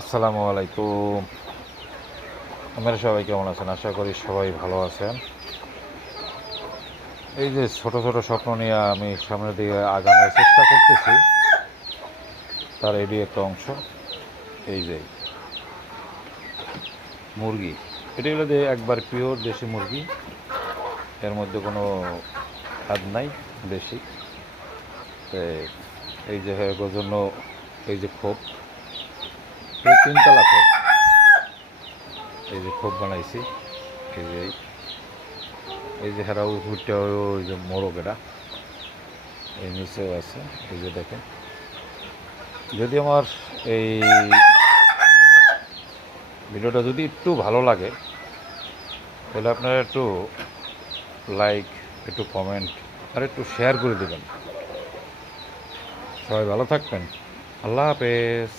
আসসালামু আলাইকুম। আপনারা সবাই কেমন আছেন? আশা করি সবাই ভালো আছেন। এই যে ছোট ছোট স্বপ্ন নিয়ে আমি সামনের দিকে আগানোর চেষ্টা করতেছি, তার এটি একটা অংশ। এই যে মুরগি, এটি হলো যে একবার পিওর দেশি মুরগি, এর মধ্যে কোনো খাদ নাই বেশি। তো এই যে এর জন্য এই যে খোপ, এই তিনতলা খোপ, এই যে খোপ বানাইছি। এই যে এই যে হেরা উপরটা ওই যে মোরগ, এরা এই নিচেও আছে। এই যে দেখেন, যদি আমার এই ভিডিওটা যদি একটু ভালো লাগে তাহলে আপনারা একটু লাইক, একটু কমেন্ট আর একটু শেয়ার করে দেবেন। সবাই ভালো থাকবেন। আল্লাহ হাফেজ।